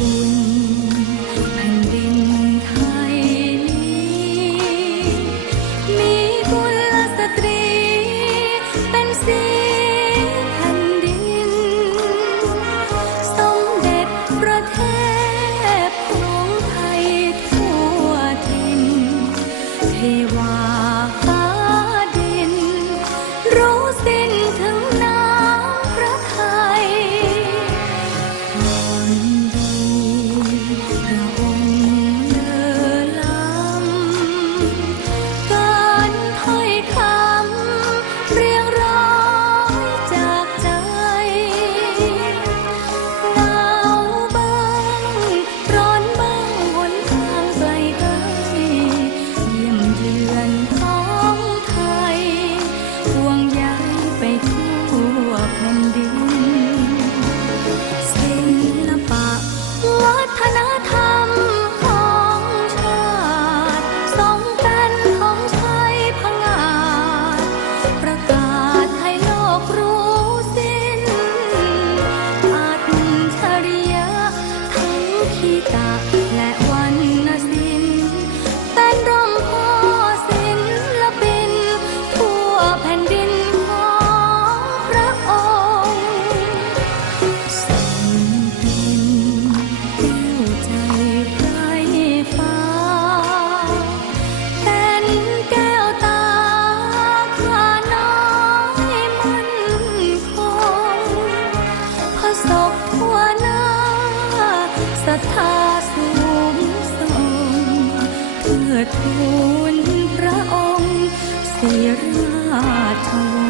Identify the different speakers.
Speaker 1: บุญแผ่นดินไทยนี้ มีบุลสตรีเป็นสีแผ่นดิน สมเด็จพระเทพของไทยทั่วทินเทวา tan. ทูลพระองค์ศิราชวง